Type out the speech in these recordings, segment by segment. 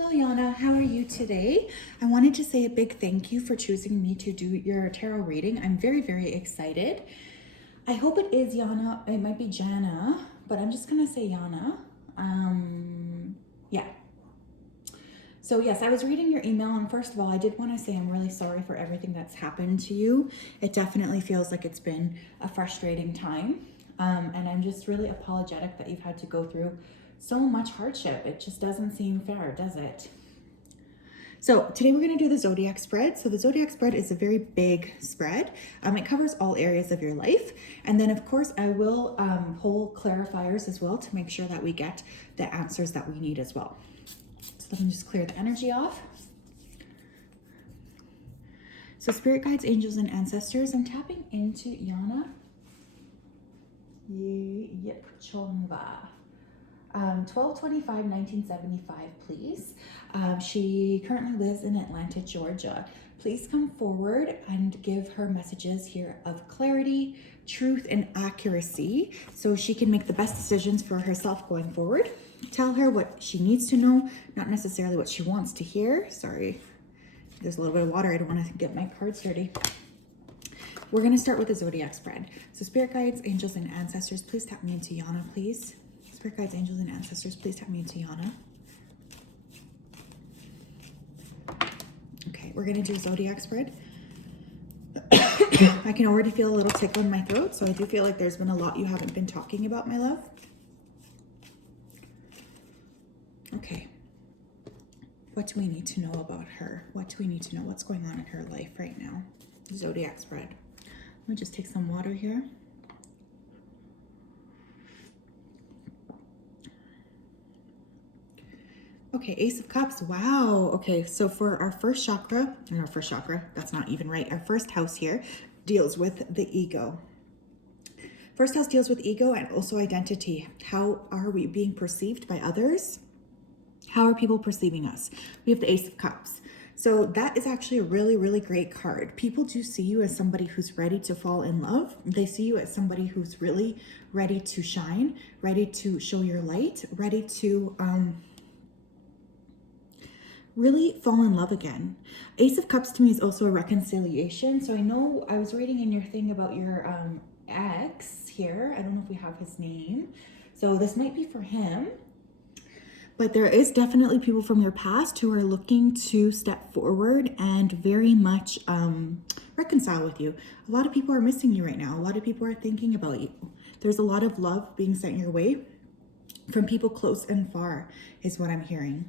Hello, Jana. How are you today? I wanted to say a big thank you for choosing me to do your tarot reading. I'm very, very excited. I hope it is Jana. It might be Jana, but I'm just going to say Jana. Yeah. So yes, I was reading your email, and first of all, I did want to say I'm really sorry for everything that's happened to you. It definitely feels like it's been a frustrating time, and I'm just really apologetic that you've had to go through so much hardship. It just doesn't seem fair, does it? So today we're going to do the Zodiac spread. So the Zodiac spread is a very big spread. It covers all areas of your life. And then of course I will pull clarifiers as well to make sure that we get the answers that we need as well. So let me just clear the energy off. So spirit guides, angels, and ancestors, I'm tapping into Jana Yepchonva. 12/25/1975, please. She currently lives in Atlanta, Georgia. Please come forward and give her messages here of clarity, truth, and accuracy so she can make the best decisions for herself going forward. Tell her what she needs to know, not necessarily what she wants to hear. Sorry, there's a little bit of water. I don't want to get my cards dirty. We're going to start with the Zodiac spread. So spirit guides, angels, and ancestors, please tap me into Jana, please. Spirit guides, angels, and ancestors, please tap me into Jana. Okay, we're gonna do Zodiac spread. I can already feel a little tickle in my throat, so I do feel like there's been a lot you haven't been talking about, my love. Okay. What do we need to know about her? What do we need to know? What's going on in her life right now? Zodiac spread. Let me just take some water here. Okay, Ace of Cups. Wow. Okay, so for our first chakra, that's not even right. Our first house here deals with the ego. First house deals with ego and also identity. How are we being perceived by others? How are people perceiving us? We have the Ace of Cups. So that is actually a really, really great card. People do see you as somebody who's ready to fall in love. They see you as somebody who's really ready to shine, ready to show your light, ready to really fall in love again. Ace of Cups to me is also a reconciliation. So I know I was reading in your thing about your ex here. I don't know if we have his name. So this might be for him. But there is definitely people from your past who are looking to step forward and very much reconcile with you. A lot of people are missing you right now. A lot of people are thinking about you. There's a lot of love being sent your way from people close and far is what I'm hearing.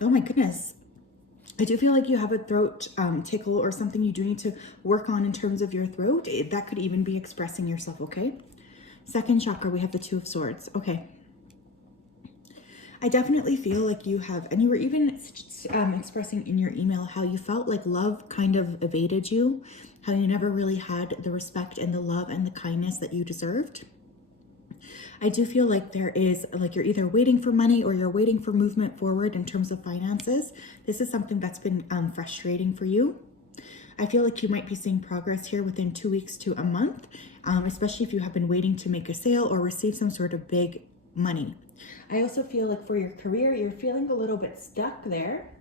Oh my goodness. I do feel like you have a throat tickle or something you do need to work on in terms of your throat. That could even be expressing yourself, okay? Second chakra, we have the Two of Swords. Okay. I definitely feel like you have, and you were even expressing in your email how you felt like love kind of evaded you, how you never really had the respect and the love and the kindness that you deserved. I do feel like there is, like you're either waiting for money or you're waiting for movement forward in terms of finances. This is something that's been frustrating for you. I feel like you might be seeing progress here within 2 weeks to a month, especially if you have been waiting to make a sale or receive some sort of big money. I also feel like for your career, you're feeling a little bit stuck there.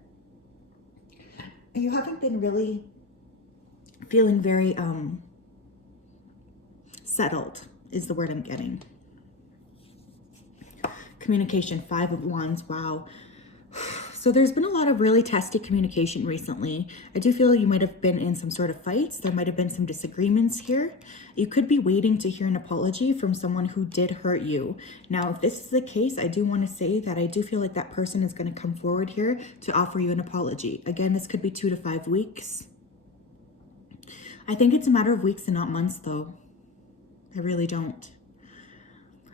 You haven't been really feeling very settled is the word I'm getting. Communication, Five of Wands. Wow. So there's been a lot of really testy communication recently. I do feel you might have been in some sort of fights. There might have been some disagreements here. You could be waiting to hear an apology from someone who did hurt you. Now, if this is the case, I do want to say that I do feel like that person is going to come forward here to offer you an apology. Again, this could be 2 to 5 weeks. I think it's a matter of weeks and not months, though. I really don't.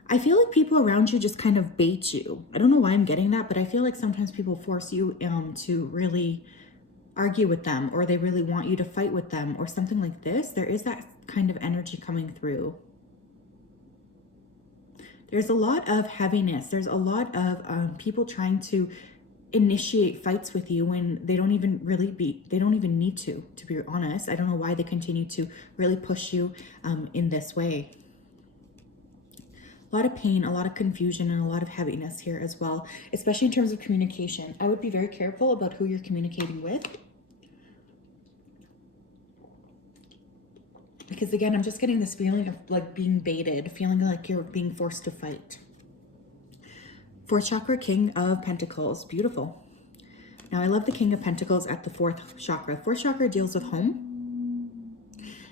I feel like people around you just kind of bait you. I don't know why I'm getting that, but I feel like sometimes people force you to really argue with them, or they really want you to fight with them or something like this. There is that kind of energy coming through. There's a lot of heaviness. There's a lot of people trying to initiate fights with you when they don't even need to be honest. I don't know why they continue to really push you in this way. A lot of pain, a lot of confusion, and a lot of heaviness here as well, especially in terms of communication. I would be very careful about who you're communicating with. Because again, I'm just getting this feeling of like being baited, feeling like you're being forced to fight. Fourth chakra, King of Pentacles. Beautiful. Now, I love the King of Pentacles at the fourth chakra. Fourth chakra deals with home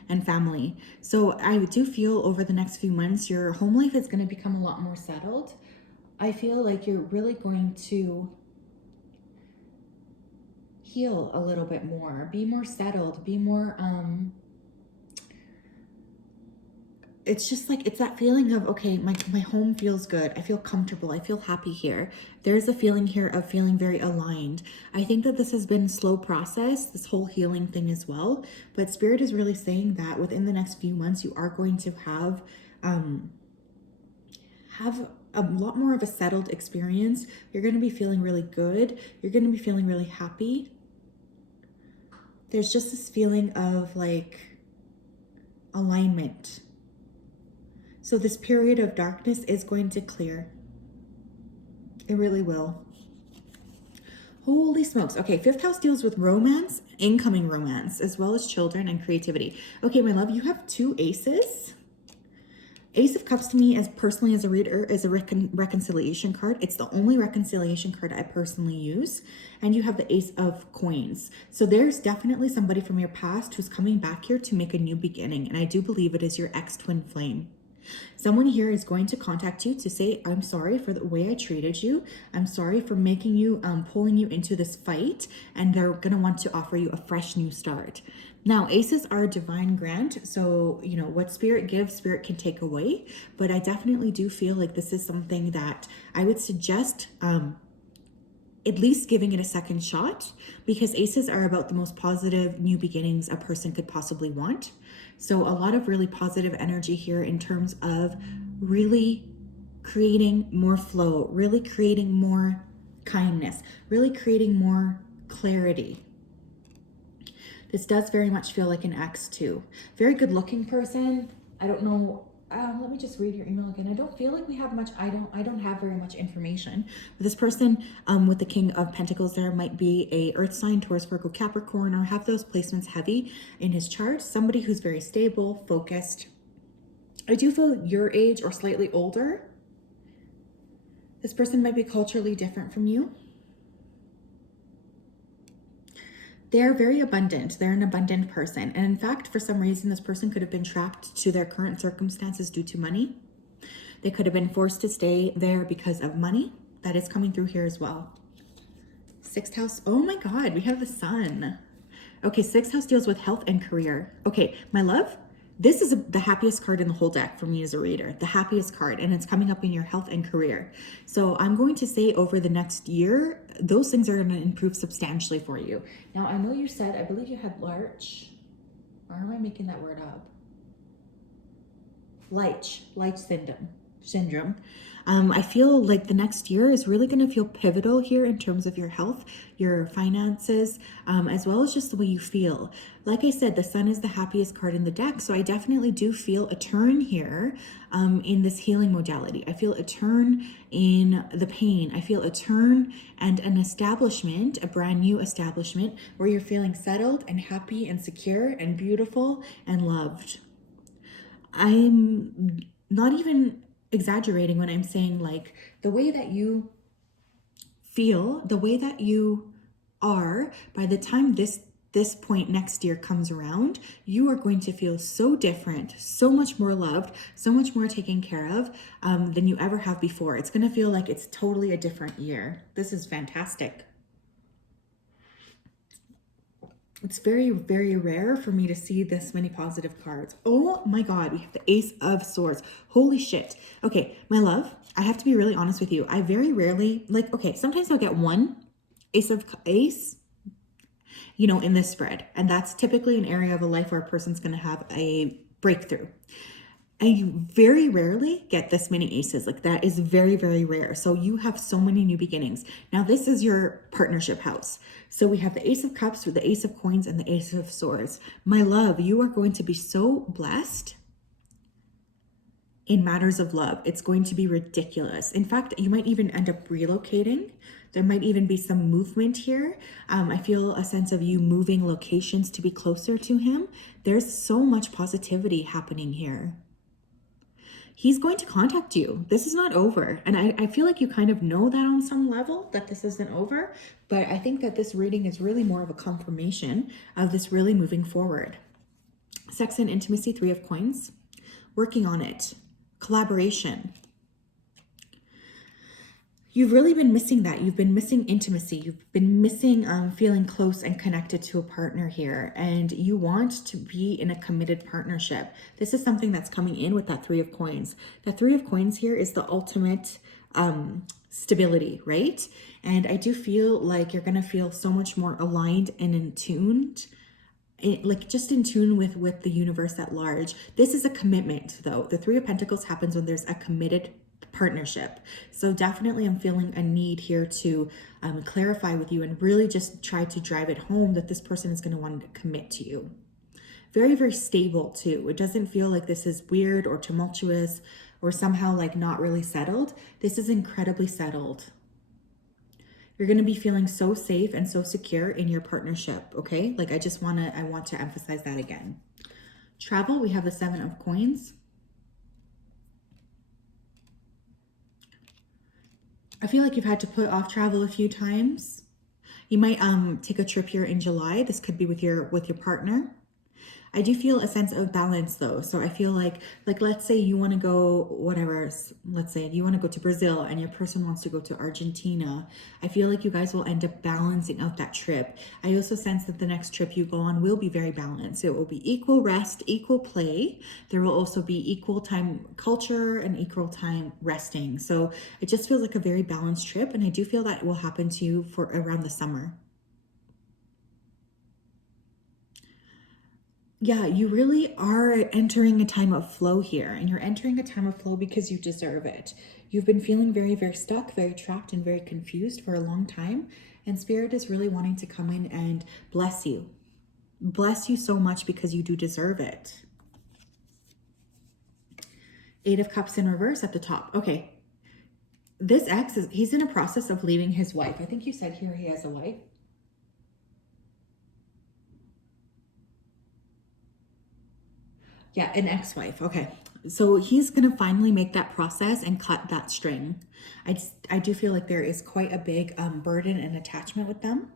and family. So I do feel over the next few months, your home life is going to become a lot more settled. I feel like you're really going to heal a little bit more, be more settled, be more, it's just like, it's that feeling of, okay, my home feels good. I feel comfortable. I feel happy here. There's a feeling here of feeling very aligned. I think that this has been a slow process, this whole healing thing as well. But Spirit is really saying that within the next few months, you are going to have a lot more of a settled experience. You're going to be feeling really good. You're going to be feeling really happy. There's just this feeling of like alignment. So this period of darkness is going to clear. It really will. Holy smokes. Okay, fifth house deals with romance, incoming romance, as well as children and creativity. Okay, my love, you have two aces. Ace of Cups to me, as personally as a reader, is a reconciliation card. It's the only reconciliation card I personally use. And you have the Ace of Coins. So there's definitely somebody from your past who's coming back here to make a new beginning. And I do believe it is your ex-twin flame. Someone here is going to contact you to say, I'm sorry for the way I treated you. I'm sorry for making you, pulling you into this fight. And they're going to want to offer you a fresh new start. Now, aces are divine grant. So, you know, what Spirit gives, Spirit can take away. But I definitely do feel like this is something that I would suggest, at least giving it a second shot, because aces are about the most positive new beginnings a person could possibly want. So a lot of really positive energy here in terms of really creating more flow, really creating more kindness, really creating more clarity. This does very much feel like an ex too. Very good looking person. I don't know. Let me just read your email again. I don't feel like we have much. I don't have very much information. But this person with the King of Pentacles there might be a Earth sign, Taurus, Virgo, Capricorn, or have those placements heavy in his chart. Somebody who's very stable, focused. I do feel your age or slightly older. This person might be culturally different from you. They're very abundant. They're an abundant person. And in fact, for some reason, this person could have been trapped to their current circumstances due to money. They could have been forced to stay there because of money. That is coming through here as well. Sixth house. Oh my God, we have the sun. Okay, sixth house deals with health and career. Okay, my love, this is the happiest card in the whole deck for me as a reader. The happiest card, and it's coming up in your health and career. So I'm going to say over the next year, those things are going to improve substantially for you. Now, I know you said, I believe you had larch, or am I making that word up? Leitch syndrome. I feel like the next year is really going to feel pivotal here in terms of your health, your finances, as well as just the way you feel. Like I said, the sun is the happiest card in the deck. So I definitely do feel a turn here in this healing modality. I feel a turn in the pain. I feel a turn and an establishment, a brand new establishment where you're feeling settled and happy and secure and beautiful and loved. I'm not even exaggerating when I'm saying like the way that you feel, the way that you are, by the time this point next year comes around, you are going to feel so different, so much more loved, so much more taken care of than you ever have before. It's going to feel like it's totally a different year. This is fantastic. It's very, very rare for me to see this many positive cards. Oh my God, we have the Ace of Swords. Holy shit. Okay, my love, I have to be really honest with you. I very rarely, like, okay, sometimes I'll get one ace, you know, in this spread. And that's typically an area of a life where a person's going to have a breakthrough. And you very rarely get this many aces. Like that is very, very rare. So you have so many new beginnings. Now this is your partnership house. So we have the Ace of Cups with the Ace of Coins and the Ace of Swords. My love, you are going to be so blessed. in matters of love. It's going to be ridiculous. In fact, you might even end up relocating. There might even be some movement here. I feel a sense of you moving locations to be closer to him. There's so much positivity happening here. He's going to contact you. This is not over. And I feel like you kind of know that on some level, that this isn't over. But I think that this reading is really more of a confirmation of this really moving forward. Sex and intimacy, 3 of coins. Working on it. Collaboration. You've really been missing that. You've been missing intimacy. You've been missing feeling close and connected to a partner here. And you want to be in a committed partnership. This is something that's coming in with that 3 of coins. That 3 of coins here is the ultimate stability, right? And I do feel like you're going to feel so much more aligned and in tuned. Like just in tune with the universe at large. This is a commitment though. The 3 of Pentacles happens when there's a committed partnership. So definitely I'm feeling a need here to clarify with you and really just try to drive it home that this person is going to want to commit to you. Very, very stable too. It doesn't feel like this is weird or tumultuous or somehow like not really settled. This is incredibly settled. You're going to be feeling so safe and so secure in your partnership, okay? Like I want to emphasize that again. Travel, we have the 7 of coins. I feel like you've had to put off travel a few times. You might take a trip here in July. This could be with your partner. I do feel a sense of balance though. So I feel like let's say you want to go whatever, let's say you want to go to Brazil and your person wants to go to Argentina. I feel like you guys will end up balancing out that trip. I also sense that the next trip you go on will be very balanced. It will be equal rest, equal play. There will also be equal time culture and equal time resting. So it just feels like a very balanced trip. And I do feel that will happen to you for around the summer. Yeah, you really are entering a time of flow here, and you're entering a time of flow because you deserve it. You've been feeling very, very stuck, very trapped, and very confused for a long time, and Spirit is really wanting to come in and bless you. Bless you so much because you do deserve it. 8 of Cups in reverse at the top. Okay. This ex, he's in a process of leaving his wife. I think you said here he has a wife. Yeah, an ex-wife. Okay. So he's going to finally make that process and cut that string. I do feel like there is quite a big burden and attachment with them.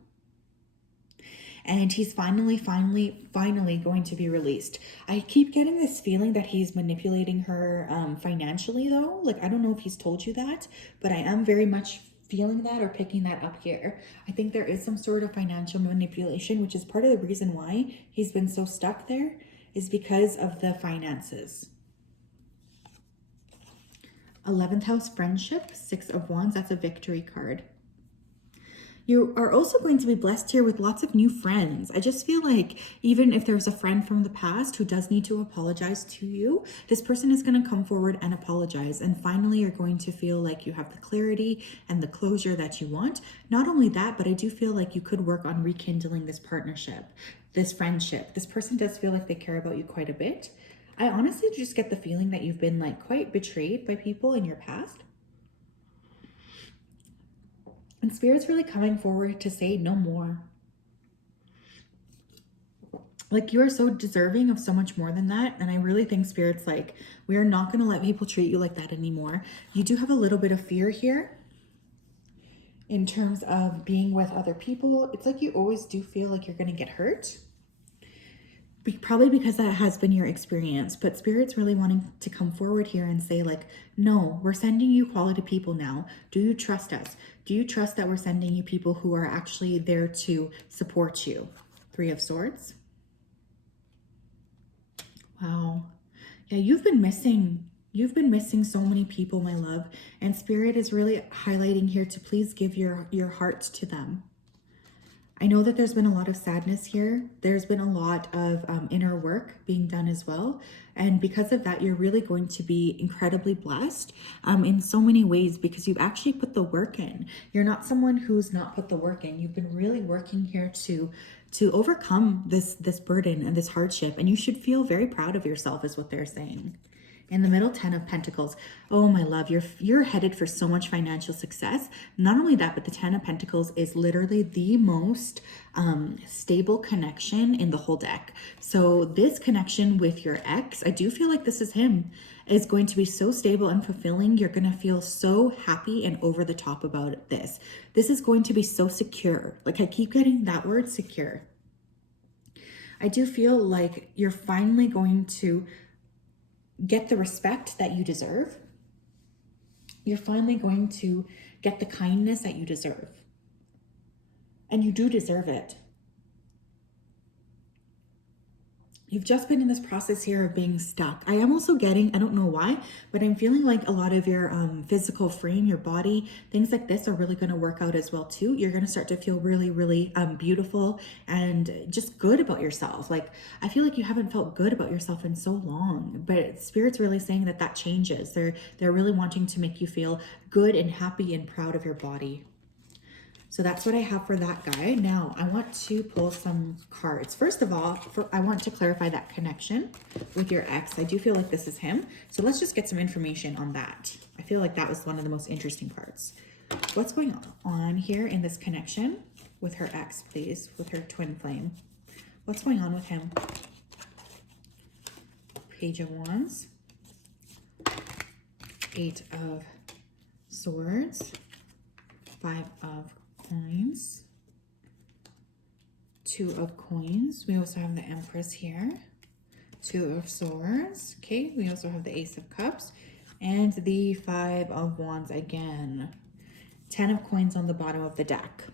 And he's finally going to be released. I keep getting this feeling that he's manipulating her financially though. Like, I don't know if he's told you that, but I am very much feeling that or picking that up here. I think there is some sort of financial manipulation, which is part of the reason why he's been so stuck there, is because of the finances. 11th house, friendship, 6 of Wands, that's a victory card. You are also going to be blessed here with lots of new friends. I just feel like even if there's a friend from the past who does need to apologize to you, this person is going to come forward and apologize. And finally, you're going to feel like you have the clarity and the closure that you want. Not only that, but I do feel like you could work on rekindling this partnership, this friendship. This person does feel like they care about you quite a bit. I honestly just get the feeling that you've been like quite betrayed by people in your past. And Spirit's really coming forward to say no more. Like, you are so deserving of so much more than that. And I really think Spirit's like, we are not going to let people treat you like that anymore. You do have a little bit of fear here in terms of being with other people. It's like you always do feel like you're going to get hurt. Probably because that has been your experience, but Spirit's really wanting to come forward here and say like, no, we're sending you quality people now. Do you trust us? Do you trust that we're sending you people who are actually there to support you? 3 of Swords. Wow. Yeah, you've been missing so many people, my love. And Spirit is really highlighting here to please give your heart to them. I know that there's been a lot of sadness here. There's been a lot of inner work being done as well. And because of that, you're really going to be incredibly blessed in so many ways because you've actually put the work in. You're not someone who's not put the work in. You've been really working here to overcome this burden and this hardship. And you should feel very proud of yourself is what they're saying. In the middle, 10 of Pentacles. Oh, my love, you're headed for so much financial success. Not only that, but the 10 of Pentacles is literally the most stable connection in the whole deck. So this connection with your ex, I do feel like this is him, is going to be so stable and fulfilling. You're going to feel so happy and over the top about this. This is going to be so secure. Like, I keep getting that word, secure. I do feel like you're finally going to get the respect that you deserve. You're finally going to get the kindness that you deserve. And you do deserve it. You've just been in this process here of being stuck. I am also getting, I don't know why, but I'm feeling like a lot of your physical frame, your body, things like this are really going to work out as well too. You're going to start to feel really, really beautiful and just good about yourself. Like, I feel like you haven't felt good about yourself in so long, but Spirit's really saying that that changes. They're really wanting to make you feel good and happy and proud of your body. So that's what I have for that guy. Now, I want to pull some cards. First of all, I want to clarify that connection with your ex. I do feel like this is him. So let's just get some information on that. I feel like that was one of the most interesting parts. What's going on here in this connection with her ex, please, with her twin flame? What's going on with him? Page of Wands. 8 of Swords. 5 of Coins, 2 of Coins. We also have the Empress here, 2 of Swords. Okay, we also have the Ace of Cups and the 5 of Wands again. 10 of Coins on the bottom of the deck.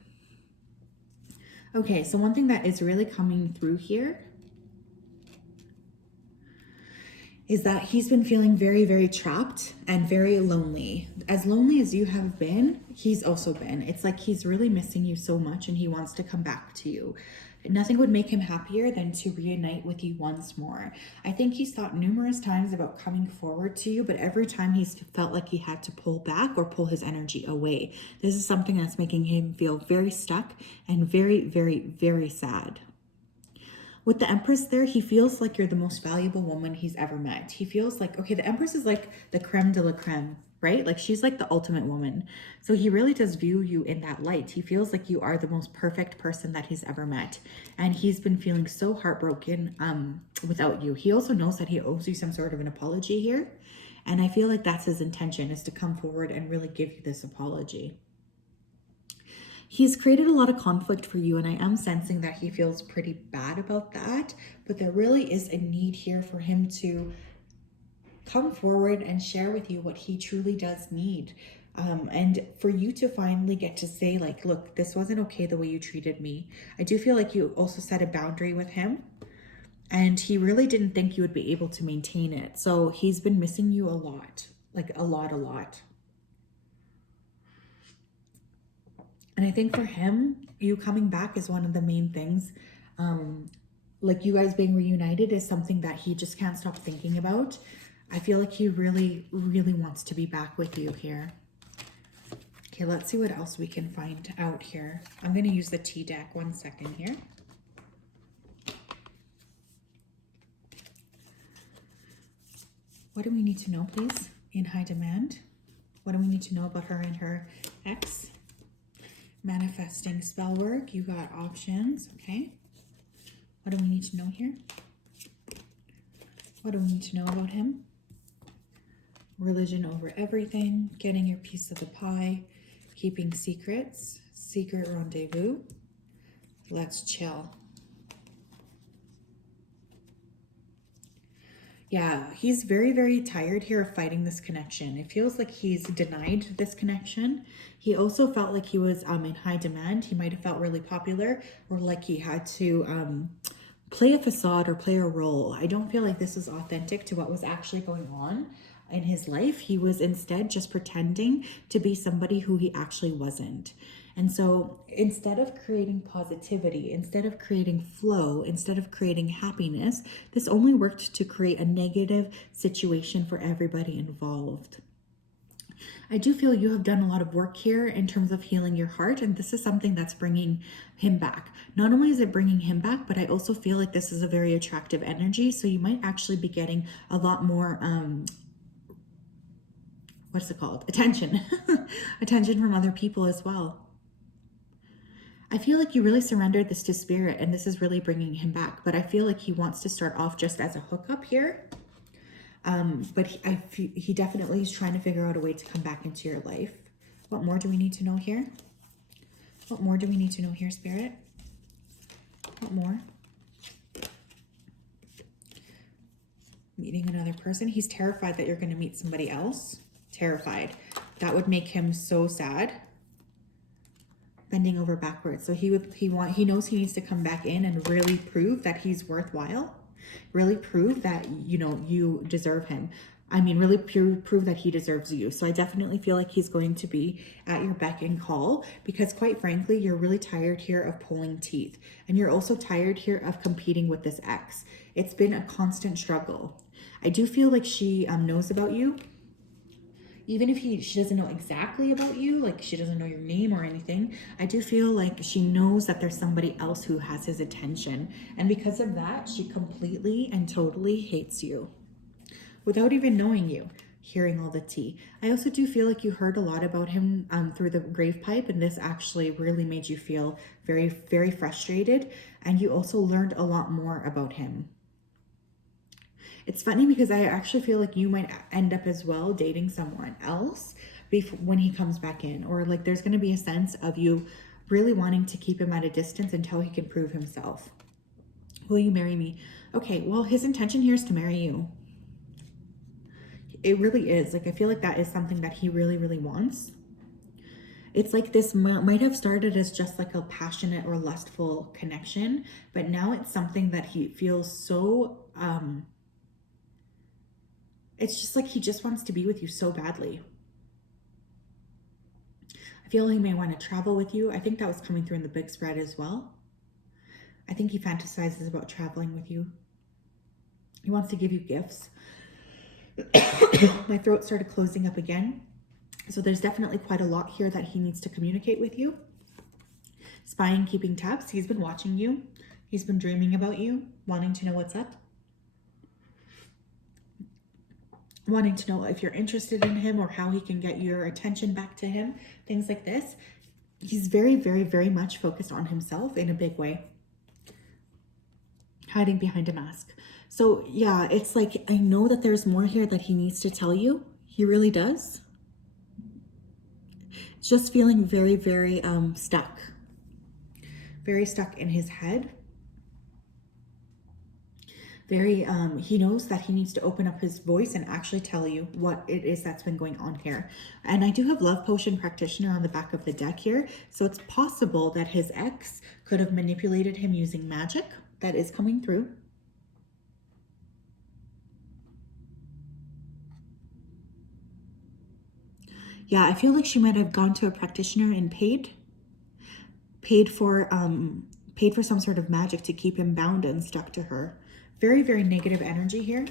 Okay, so one thing that is really coming through here is that he's been feeling very, very trapped and very lonely. As lonely as you have been, he's also been. It's like he's really missing you so much and he wants to come back to you. Nothing would make him happier than to reunite with you once more. I think he's thought numerous times about coming forward to you, but every time he's felt like he had to pull back or pull his energy away. This is something that's making him feel very stuck and very, very, very sad. With the Empress there, he feels like you're the most valuable woman he's ever met. He feels like, okay, the Empress is like the creme de la creme, right? Like, she's like the ultimate woman. So he really does view you in that light. He feels like you are the most perfect person that he's ever met. And he's been feeling so heartbroken without you. He also knows that he owes you some sort of an apology here. And I feel like that's his intention, is to come forward and really give you this apology. He's created a lot of conflict for you, and I am sensing that he feels pretty bad about that, but there really is a need here for him to come forward and share with you what he truly does need. And for you to finally get to say, like, look, this wasn't okay the way you treated me. I do feel like you also set a boundary with him, and he really didn't think you would be able to maintain it. So he's been missing you a lot, like a lot. And I think for him, you coming back is one of the main things. Like, you guys being reunited is something that he just can't stop thinking about. I feel like he really, really wants to be back with you here. Okay, let's see what else we can find out here. I'm going to use the T deck 1 second here. What do we need to know, please? In high demand. What do we need to know about her and her ex? Manifesting spell work, you got options, okay? What do we need to know here? What do we need to know about him? Religion over everything, getting your piece of the pie, keeping secrets, secret rendezvous. Let's chill. Yeah, he's very, very tired here of fighting this connection. It feels like he's denied this connection. He also felt like he was in high demand. He might have felt really popular, or like he had to play a facade or play a role. I don't feel like this was authentic to what was actually going on in his life. He was instead just pretending to be somebody who he actually wasn't. And so instead of creating positivity, instead of creating flow, instead of creating happiness, this only worked to create a negative situation for everybody involved. I do feel you have done a lot of work here in terms of healing your heart, and this is something that's bringing him back. Not only is it bringing him back, but I also feel like this is a very attractive energy, so you might actually be getting a lot more what's it called? Attention. Attention from other people as well. I feel like you really surrendered this to spirit and this is really bringing him back. But I feel like he wants to start off just as a hookup here. But he definitely is trying to figure out a way to come back into your life. What more do we need to know here? What more do we need to know here, Spirit? What more? Meeting another person. He's terrified that you're going to meet somebody else. Terrified. That would make him so sad. Bending over backwards. So he knows he needs to come back in and really prove that he's worthwhile. Really prove that, you know, you deserve him. I mean, really prove that he deserves you. So I definitely feel like he's going to be at your beck and call because quite frankly, you're really tired here of pulling teeth. And you're also tired here of competing with this ex. It's been a constant struggle. I do feel like she knows about you. Even if she doesn't know exactly about you, like she doesn't know your name or anything, I do feel like she knows that there's somebody else who has his attention. And because of that, she completely and totally hates you without even knowing you, hearing all the tea. I also do feel like you heard a lot about him through the grave pipe, and this actually really made you feel very, very frustrated. And you also learned a lot more about him. It's funny because I actually feel like you might end up as well dating someone else when he comes back in. Or like there's going to be a sense of you really wanting to keep him at a distance until he can prove himself. Will you marry me? Okay, well, his intention here is to marry you. It really is. Like, I feel like that is something that he really, really wants. It's like this might have started as just like a passionate or lustful connection, but now it's something that he feels so... it's just like he just wants to be with you so badly. I feel he may want to travel with you. I think that was coming through in the big spread as well. I think he fantasizes about traveling with you. He wants to give you gifts. My throat started closing up again. So there's definitely quite a lot here that he needs to communicate with you. Spying, keeping tabs. He's been watching you. He's been dreaming about you, wanting to know what's up. Wanting to know if you're interested in him or how he can get your attention back to him, things like this. He's very, very, very much focused on himself in a big way. Hiding behind a mask. So yeah, it's like, I know that there's more here that he needs to tell you. He really does. Just feeling very, very stuck. Very stuck in his head. He knows that he needs to open up his voice and actually tell you what it is that's been going on here. And I do have Love Potion Practitioner on the back of the deck here. So it's possible that his ex could have manipulated him using magic. That is coming through. Yeah, I feel like she might have gone to a practitioner and paid for some sort of magic to keep him bound and stuck to her. Very, very negative energy here.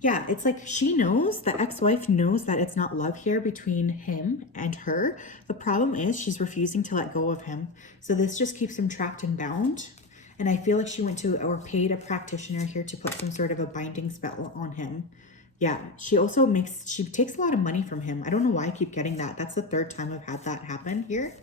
Yeah, it's like she knows, the ex-wife knows that it's not love here between him and her. The problem is she's refusing to let go of him. So this just keeps him trapped and bound. And I feel like she went to or paid a practitioner here to put some sort of a binding spell on him. Yeah, she takes a lot of money from him. I don't know why I keep getting that. That's the third time I've had that happen here.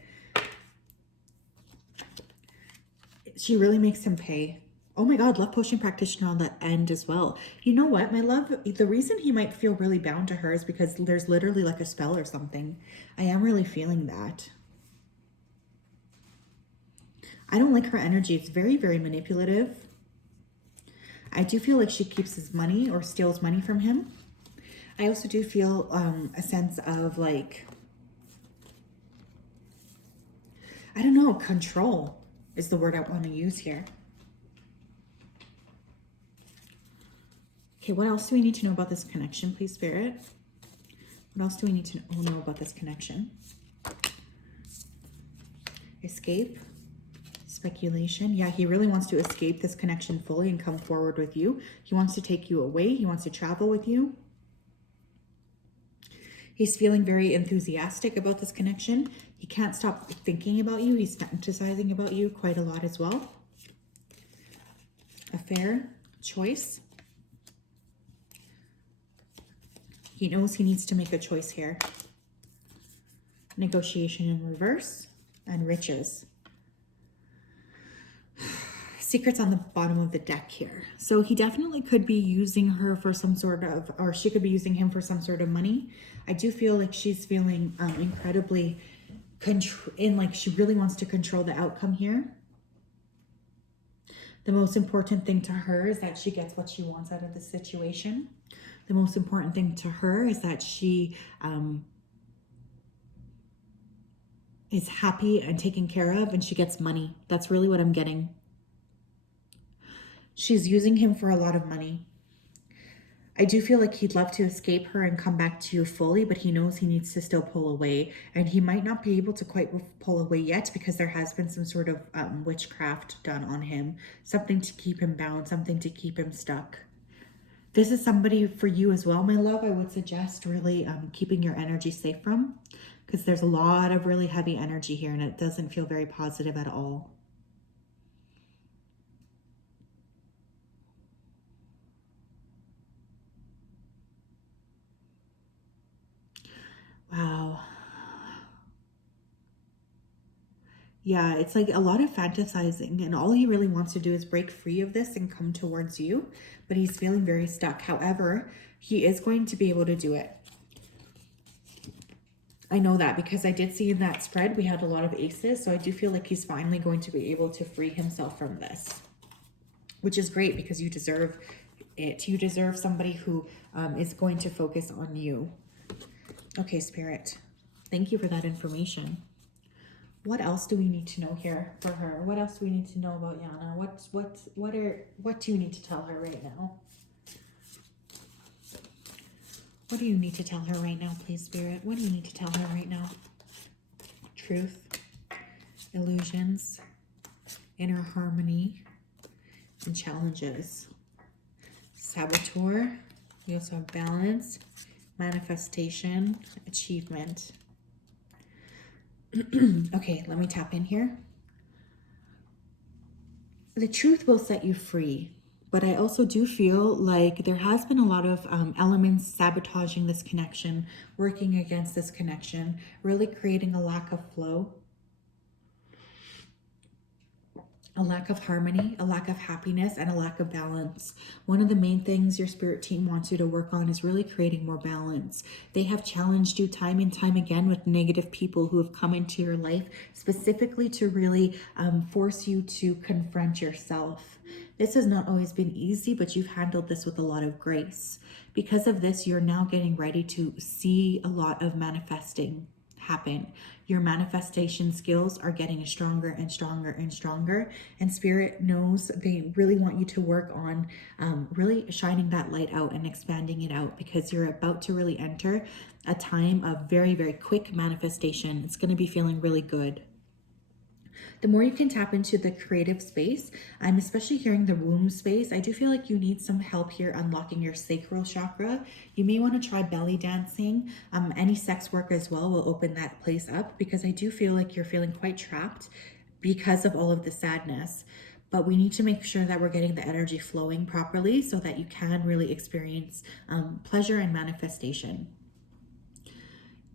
She really makes him pay. Oh my God, Love Potion Practitioner on the end as well. You know what, my love? The reason he might feel really bound to her is because there's literally like a spell or something. I am really feeling that. I don't like her energy. It's very, very manipulative. I do feel like she keeps his money or steals money from him. I also do feel a sense of like, I don't know, control is the word I want to use here. Okay, what else do we need to know about this connection, please, Spirit? What else do we need to know about this connection? Escape. Speculation. Yeah, he really wants to escape this connection fully and come forward with you. He wants to take you away. He wants to travel with you. He's feeling very enthusiastic about this connection. He can't stop thinking about you. He's fantasizing about you quite a lot as well. Affair. Choice. He knows he needs to make a choice here. Negotiation in reverse and riches. Secrets on the bottom of the deck here. So he definitely could be using her for some sort of, or she could be using him for some sort of money. I do feel like she's feeling incredibly like she really wants to control the outcome here. The most important thing to her is that she gets what she wants out of the situation. The most important thing to her is that she is happy and taken care of, and she gets money. That's really what I'm getting. She's using him for a lot of money. I do feel like he'd love to escape her and come back to you fully, but he knows he needs to still pull away. And he might not be able to quite pull away yet because there has been some sort of witchcraft done on him. Something to keep him bound, something to keep him stuck. This is somebody for you as well, my love. I would suggest really keeping your energy safe from, because there's a lot of really heavy energy here and it doesn't feel very positive at all. Wow. Yeah, it's like a lot of fantasizing, and all he really wants to do is break free of this and come towards you, but he's feeling very stuck. However, he is going to be able to do it. I know that because I did see in that spread we had a lot of aces, so I do feel like he's finally going to be able to free himself from this, which is great because you deserve it. You deserve somebody who is going to focus on you. Okay, Spirit, thank you for that information. What else do we need to know here for her? What else do we need to know about Jana? What do you need to tell her right now? What do you need to tell her right now, please, Spirit? What do you need to tell her right now? Truth, illusions, inner harmony, and challenges. Saboteur. We also have balance, manifestation, achievement. Okay, let me tap in here. The truth will set you free, but I also do feel like there has been a lot of elements sabotaging this connection, working against this connection, really creating a lack of flow, a lack of harmony, a lack of happiness, and a lack of balance. One of the main things your spirit team wants you to work on is really creating more balance. They have challenged you time and time again with negative people who have come into your life specifically to really force you to confront yourself. This has not always been easy, but you've handled this with a lot of grace. Because of this, you're now getting ready to see a lot of manifesting happen. Your manifestation skills are getting stronger and stronger and stronger, and Spirit knows they really want you to work on really shining that light out and expanding it out, because you're about to really enter a time of very, very quick manifestation. It's going to be feeling really good. The more you can tap into the creative space, I'm especially hearing the womb space. I do feel like you need some help here unlocking your sacral chakra. You may want to try belly dancing. Any sex work as well will open that place up, because I do feel like you're feeling quite trapped because of all of the sadness. But we need to make sure that we're getting the energy flowing properly so that you can really experience pleasure and manifestation.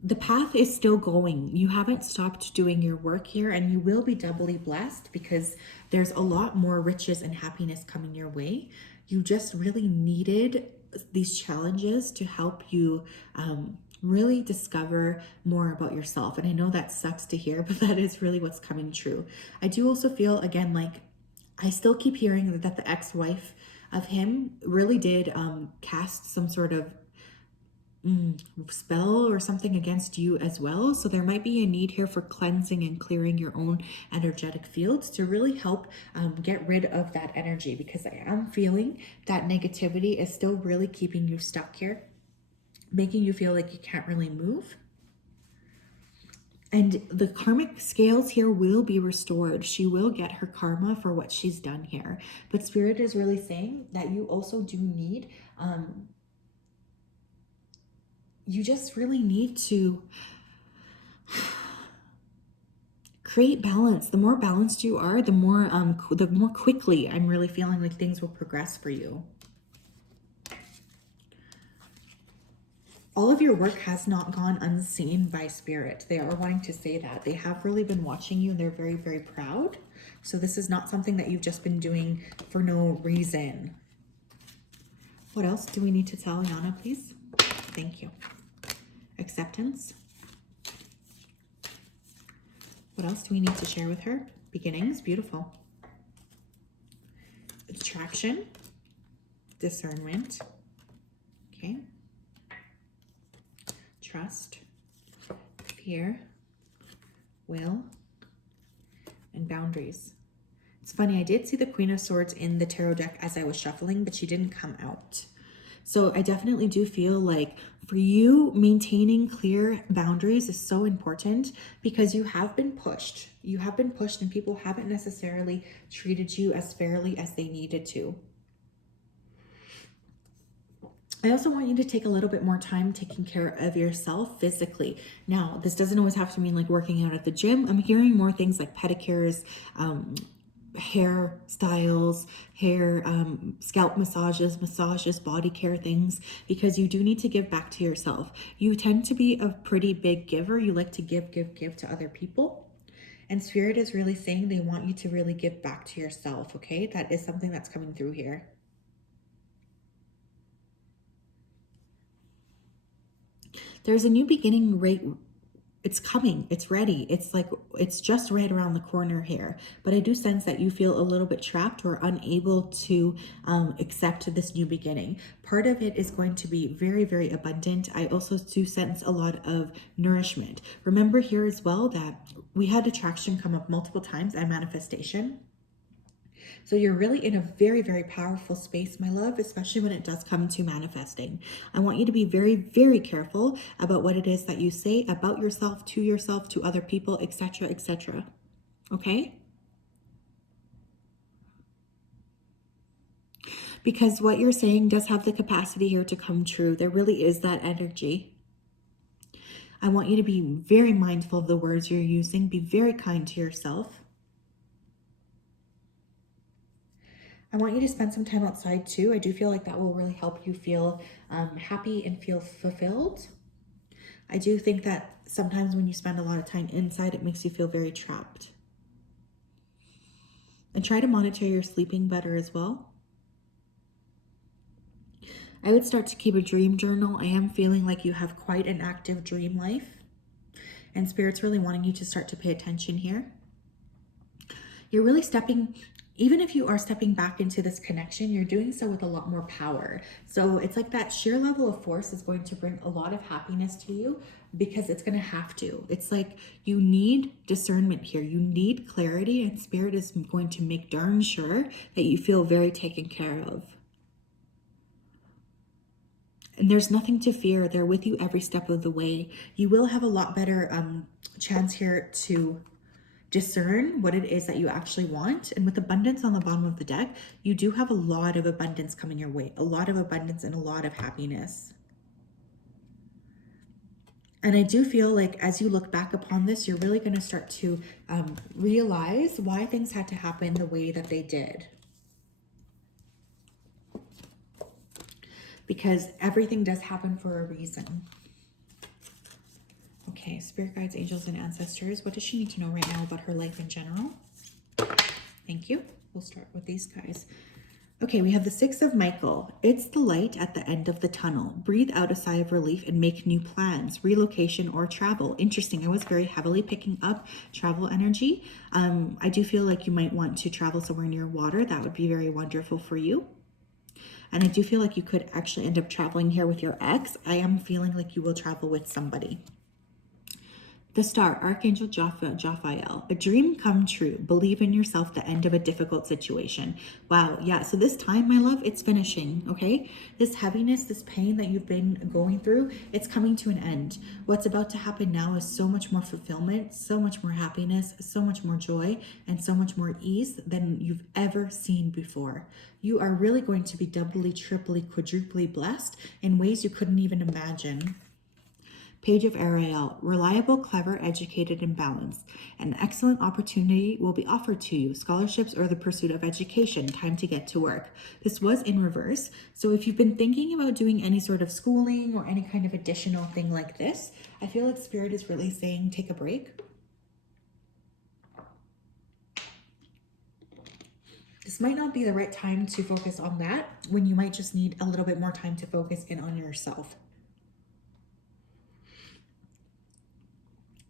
The path is still going. You haven't stopped doing your work here, and you will be doubly blessed because there's a lot more riches and happiness coming your way. You just really needed these challenges to help you really discover more about yourself. And I know that sucks to hear, but that is really what's coming true. I do also feel, again, like I still keep hearing that the ex-wife of him really did cast some sort of spell or something against you as well. So there might be a need here for cleansing and clearing your own energetic fields to really help get rid of that energy, because I am feeling that negativity is still really keeping you stuck here, making you feel like you can't really move. And the karmic scales here will be restored. She will get her karma for what she's done here. But Spirit is really saying that you also do need you just really need to create balance. The more balanced you are, the more quickly I'm really feeling like things will progress for you. all of your work has not gone unseen by Spirit. They are wanting to say that. They have really been watching you and they're very, very proud. So this is not something that you've just been doing for no reason. What else do we need to tell Jana, please? Thank you. Acceptance. What else do we need to share with her? Beginnings. Beautiful. Attraction. Discernment. Okay. Trust. Fear. Will. And boundaries. It's funny, I did see the Queen of Swords in the tarot deck as I was shuffling, but she didn't come out. So I definitely do feel like for you, maintaining clear boundaries is so important because you have been pushed. You have been pushed and people haven't necessarily treated you as fairly as they needed to. I also want you to take a little bit more time taking care of yourself physically. Now, this doesn't always have to mean like working out at the gym. I'm hearing more things like pedicures, hair styles, scalp massages, body care things, because you do need to give back to yourself. You tend to be a pretty big giver. You like to give to other people. And Spirit is really saying they want you to really give back to yourself, okay? That is something that's coming through here. There's a new beginning right. It's coming, it's ready. It's like, it's just right around the corner here. But I do sense that you feel a little bit trapped or unable to accept this new beginning. Part of it is going to be very, very abundant. I also do sense a lot of nourishment. Remember here as well that we had attraction come up multiple times and manifestation. So you're really in a very, very powerful space, my love, especially when it does come to manifesting. I want you to be very, very careful about what it is that you say about yourself, to other people, etc., etc. Okay? Because what you're saying does have the capacity here to come true. There really is that energy. I want you to be very mindful of the words you're using. Be very kind to yourself. I want you to spend some time outside too. I do feel like that will really help you feel happy and feel fulfilled. I do think that sometimes when you spend a lot of time inside, it makes you feel very trapped. And try to monitor your sleeping better as well. I would start to keep a dream journal. I am feeling like you have quite an active dream life. And Spirit's really wanting you to start to pay attention here. You're really stepping... Even if you are stepping back into this connection, you're doing so with a lot more power. So it's like that sheer level of force is going to bring a lot of happiness to you because it's going to have to. It's like you need discernment here. You need clarity, and Spirit is going to make darn sure that you feel very taken care of. And there's nothing to fear. They're with you every step of the way. You will have a lot better chance here to discern what it is that you actually want. And with abundance on the bottom of the deck, you do have a lot of abundance coming your way, a lot of abundance and a lot of happiness. And I do feel like as you look back upon this, you're really going to start to realize why things had to happen the way that they did. Because everything does happen for a reason. Okay, Spirit guides, angels, and ancestors. What does she need to know right now about her life in general? Thank you. We'll start with these guys. Okay, we have the Six of Michael. It's the light at the end of the tunnel. Breathe out a sigh of relief and make new plans, relocation or travel. Interesting. I was very heavily picking up travel energy. I do feel like you might want to travel somewhere near water. That would be very wonderful for you. And I do feel like you could actually end up traveling here with your ex. I am feeling like you will travel with somebody. The Star, Archangel Jophiel. A dream come true. Believe in yourself, the end of a difficult situation. Wow, yeah, so this time, my love, it's finishing, okay? This heaviness, this pain that you've been going through, it's coming to an end. What's about to happen now is so much more fulfillment, so much more happiness, so much more joy, and so much more ease than you've ever seen before. You are really going to be doubly, triply, quadruply blessed in ways you couldn't even imagine. Page of Ariel, reliable, clever, educated, and balanced. An excellent opportunity will be offered to you. Scholarships or the pursuit of education. Time to get to work. This was in reverse. So if you've been thinking about doing any sort of schooling or any kind of additional thing like this, I feel like Spirit is really saying take a break. This might not be the right time to focus on that, when you might just need a little bit more time to focus in on yourself.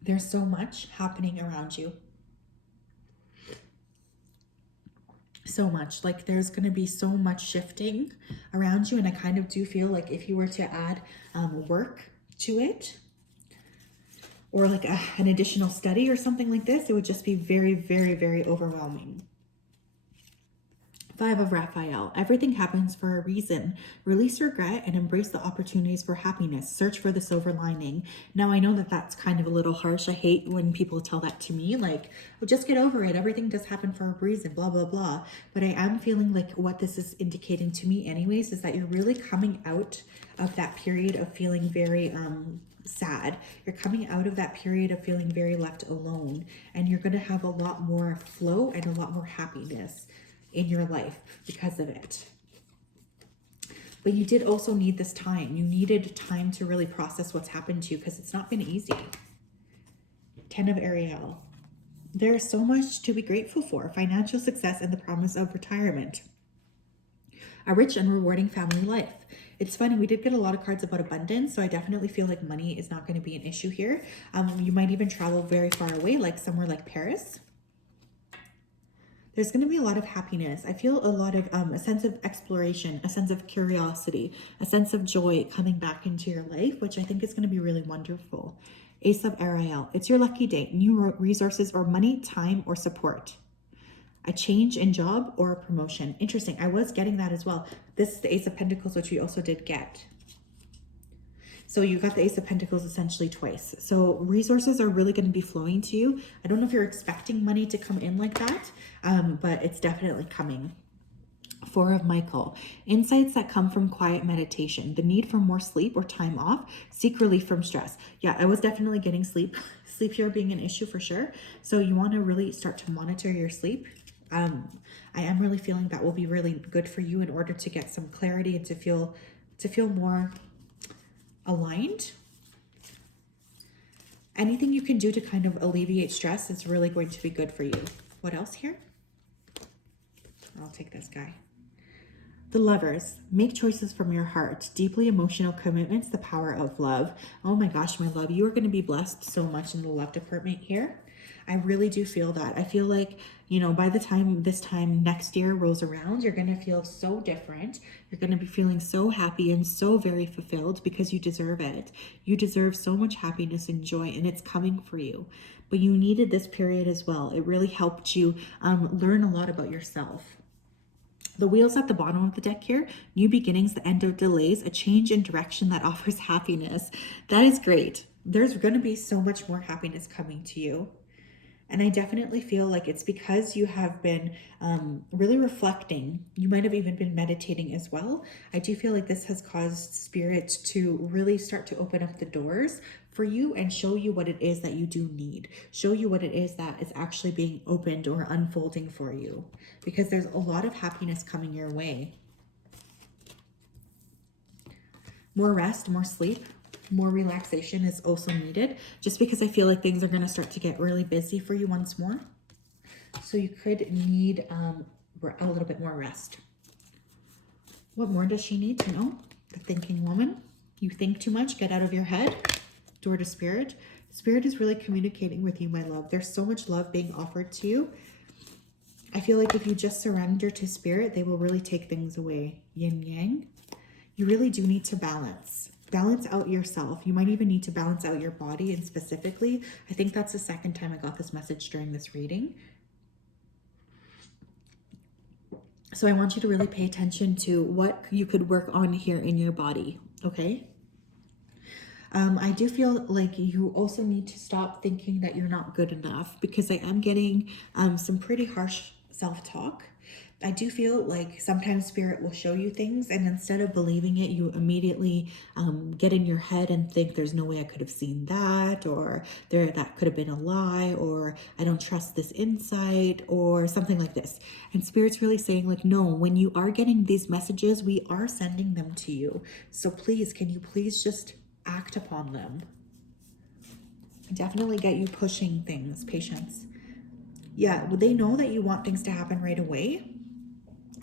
There's so much happening around you. So much. Like there's going to be so much shifting around you. And I kind of do feel like if you were to add work to it, or like an additional study or something like this, it would just be very, very, very overwhelming. 5 of Raphael. Everything happens for a reason. Release regret and embrace the opportunities for happiness. Search for the silver lining. Now, I know that that's kind of a little harsh. I hate when people tell that to me, like, oh, just get over it. Everything does happen for a reason, blah, blah, blah. But I am feeling like what this is indicating to me anyways is that you're really coming out of that period of feeling very sad. You're coming out of that period of feeling very left alone. And you're going to have a lot more flow and a lot more happiness in your life because of it. But you did also need this time. You needed time to really process what's happened to you because it's not been easy. 10 of Ariel. There is so much to be grateful for. Financial success and the promise of retirement. A rich and rewarding family life. It's funny, we did get a lot of cards about abundance, so I definitely feel like money is not going to be an issue here. You might even travel very far away, like somewhere like Paris. There's going to be a lot of happiness. I feel a lot of a sense of exploration, a sense of curiosity, a sense of joy coming back into your life, which I think is going to be really wonderful. Ace of Ariel. It's your lucky day. New resources or money, time, or support. A change in job or a promotion. Interesting. I was getting that as well. This is the Ace of Pentacles, which we also did get. So you got the Ace of Pentacles essentially twice. So resources are really going to be flowing to you. I don't know if you're expecting money to come in like that, but it's definitely coming. 4 of Michael. Insights that come from quiet meditation. The need for more sleep or time off. Seek relief from stress. Yeah, I was definitely getting sleep. Sleep here being an issue for sure. So you want to really start to monitor your sleep. I am really feeling that will be really good for you in order to get some clarity and to feel more aligned. Anything you can do to kind of alleviate stress is really going to be good for you. What else here? I'll take this guy. The Lovers. Make choices from your heart. Deeply emotional commitments. The power of love. Oh my gosh, my love, you are going to be blessed so much in the love department here. I really do feel that. I feel like, you know, by the time this time next year rolls around, you're going to feel so different. You're going to be feeling so happy and so very fulfilled because you deserve it. You deserve so much happiness and joy, and it's coming for you. But you needed this period as well. It really helped you learn a lot about yourself. The wheels at the bottom of the deck here, new beginnings, the end of delays, a change in direction that offers happiness. That is great. There's going to be so much more happiness coming to you. And I definitely feel like it's because you have been really reflecting. You might have even been meditating as well. I do feel like this has caused Spirit to really start to open up the doors for you and show you what it is that you do need. Show you what it is that is actually being opened or unfolding for you. Because there's a lot of happiness coming your way. More rest, more sleep. More relaxation is also needed, just because I feel like things are going to start to get really busy for you once more. So you could need a little bit more rest. What more does she need to know? The thinking woman. You think too much, get out of your head. Door to Spirit. Spirit is really communicating with you, my love. There's so much love being offered to you. I feel like if you just surrender to Spirit, they will really take things away. Yin yang. You really do need to balance. Balance out yourself. You might even need to balance out your body, and specifically, I think that's the second time I got this message during this reading. So I want you to really pay attention to what you could work on here in your body, okay? I do feel like you also need to stop thinking that you're not good enough, because I am getting some pretty harsh self-talk I do feel like sometimes Spirit will show you things, and instead of believing it, you immediately get in your head and think there's no way I could have seen that, or that could have been a lie, or I don't trust this insight, or something like this. And Spirit's really saying like, no, when you are getting these messages, we are sending them to you. So please, can you please just act upon them? Definitely get you pushing things, patience. Yeah, well, they know that you want things to happen right away,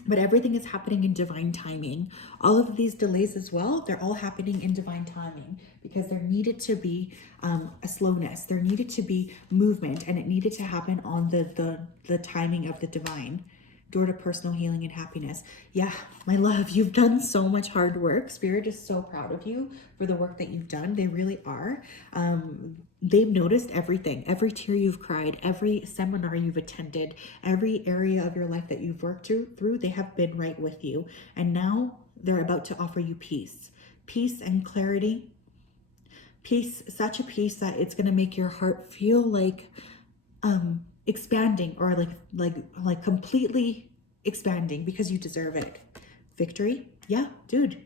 but everything is happening in divine timing. All of these delays as well, they're all happening in divine timing because there needed to be a slowness. There needed to be movement, and it needed to happen on the timing of the divine. Door to personal healing and happiness. Yeah, my love, you've done so much hard work. Spirit is so proud of you for the work that you've done. They really are. They've noticed everything, every tear you've cried, every seminar you've attended, every area of your life that you've worked through, they have been right with you. And now they're about to offer you peace, peace and clarity, peace, such a peace that it's going to make your heart feel like expanding, or like completely expanding, because you deserve it. Victory. Yeah, dude.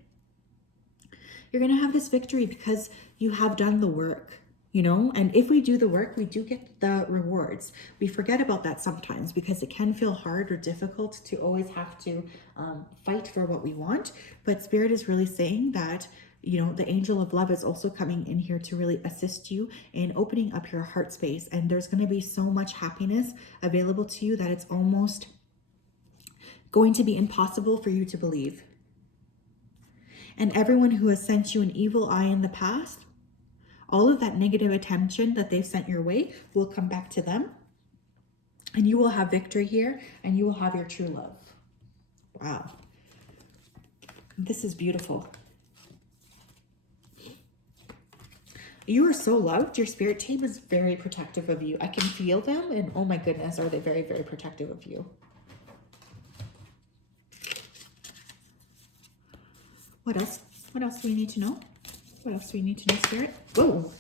You're going to have this victory because you have done the work, you know? And if we do the work, we do get the rewards. We forget about that sometimes because it can feel hard or difficult to always have to fight for what we want. But Spirit is really saying that, you know, the angel of love is also coming in here to really assist you in opening up your heart space. And there's going to be so much happiness available to you that it's almost going to be impossible for you to believe. And everyone who has sent you an evil eye in the past, all of that negative attention that they've sent your way will come back to them. And you will have victory here, and you will have your true love. Wow. This is beautiful. You are so loved. Your spirit team is very protective of you. I can feel them, and oh my goodness, are they very, very protective of you. What else? What else do we need to know? What else do we need to know, Spirit? Whoa,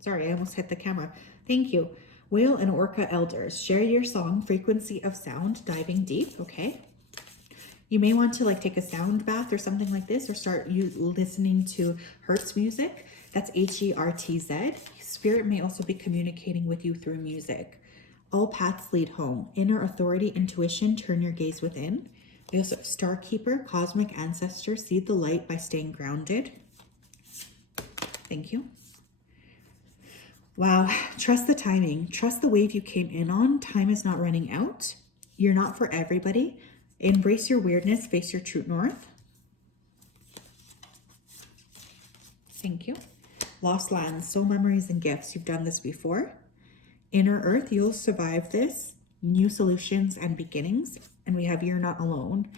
sorry, I almost hit the camera. Thank you. Whale and Orca Elders, share your song, Frequency of Sound, diving deep, okay? You may want to like take a sound bath or something like this, or start listening to Hertz music. That's Hertz. Spirit may also be communicating with you through music. All paths lead home. Inner authority, intuition, turn your gaze within. We also have Star Keeper, Cosmic Ancestor, see the light by staying grounded. Thank you. Wow, trust the timing. Trust the wave you came in on. Time is not running out. You're not for everybody. Embrace your weirdness, face your true north. Thank you. Lost lands, soul memories and gifts. You've done this before. Inner earth, you'll survive this. New solutions and beginnings. And we have you're not alone.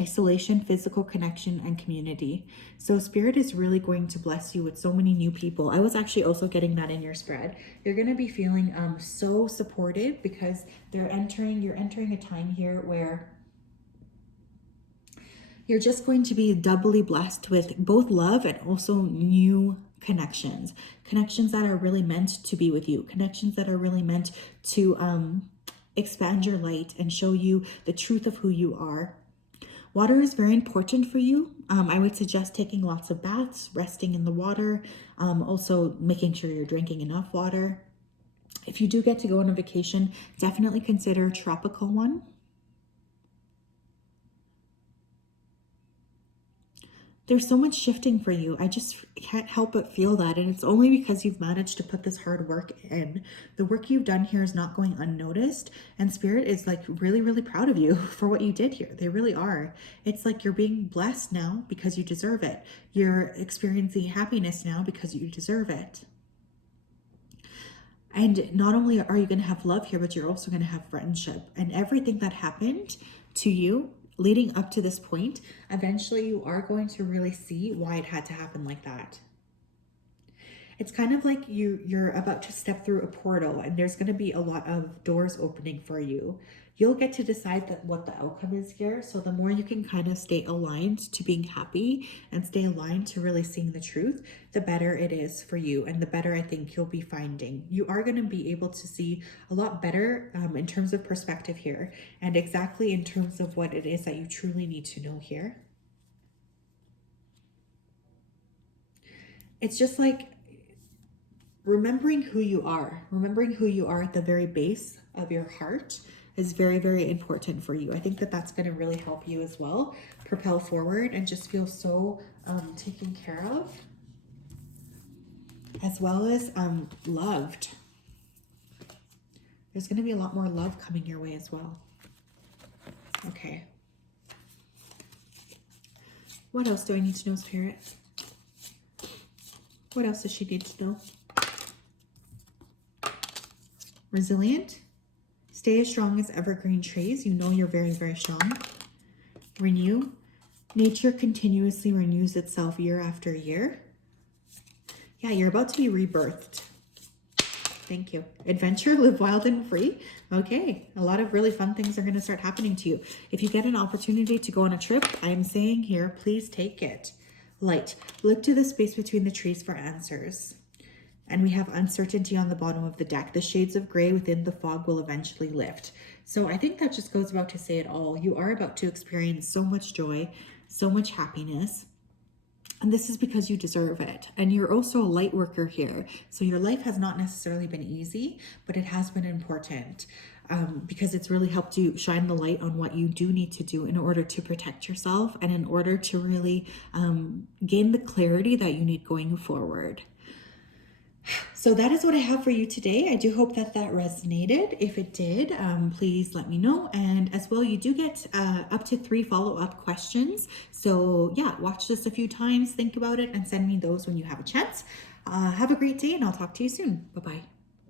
Isolation, physical connection, and community. So Spirit is really going to bless you with so many new people. I was actually also getting that in your spread. You're going to be feeling so supported because you're entering a time here where you're just going to be doubly blessed with both love and also new connections that are really meant to be with you, connections that are really meant to expand your light and show you the truth of who you are. Water is very important for you. I would suggest taking lots of baths, resting in the water, also making sure you're drinking enough water. If you do get to go on a vacation, definitely consider a tropical one. There's so much shifting for you. I just can't help but feel that. And it's only because you've managed to put this hard work in. The work you've done here is not going unnoticed. And Spirit is like really, really proud of you for what you did here. They really are. It's like you're being blessed now because you deserve it. You're experiencing happiness now because you deserve it. And not only are you going to have love here, but you're also going to have friendship. And everything that happened to you leading up to this point, eventually you are going to really see why it had to happen like that. It's kind of like you're about to step through a portal, and there's going to be a lot of doors opening for you. You'll get to decide that what the outcome is here. So the more you can kind of stay aligned to being happy and stay aligned to really seeing the truth, the better it is for you, and the better I think you'll be finding. You are going to be able to see a lot better in terms of perspective here, and exactly in terms of what it is that you truly need to know here. It's just like remembering who you are at the very base of your heart is very, very important for you. I think that that's going to really help you as well propel forward and just feel so taken care of, as well as loved. There's going to be a lot more love coming your way as well. Okay. What else do I need to know, Spirit? What else does she need to know? Resilient. Stay as strong as evergreen trees. You know you're very, very strong. Renew. Nature continuously renews itself year after year. Yeah, you're about to be rebirthed. Thank you. Adventure, live wild and free. Okay, a lot of really fun things are going to start happening to you. If you get an opportunity to go on a trip, I am saying here, please take it. Light. Look to the space between the trees for answers. And we have uncertainty on the bottom of the deck. The shades of gray within the fog will eventually lift. So I think that just goes about to say it all. You are about to experience so much joy, so much happiness. And this is because you deserve it. And you're also a light worker here. So your life has not necessarily been easy, but it has been important because it's really helped you shine the light on what you do need to do in order to protect yourself and in order to really gain the clarity that you need going forward. So that is what I have for you today. I do hope that that resonated. If it did, please let me know. And as well, you do get up to 3 follow-up questions. So yeah, watch this a few times, think about it, and send me those when you have a chance. Have a great day, and I'll talk to you soon. Bye-bye.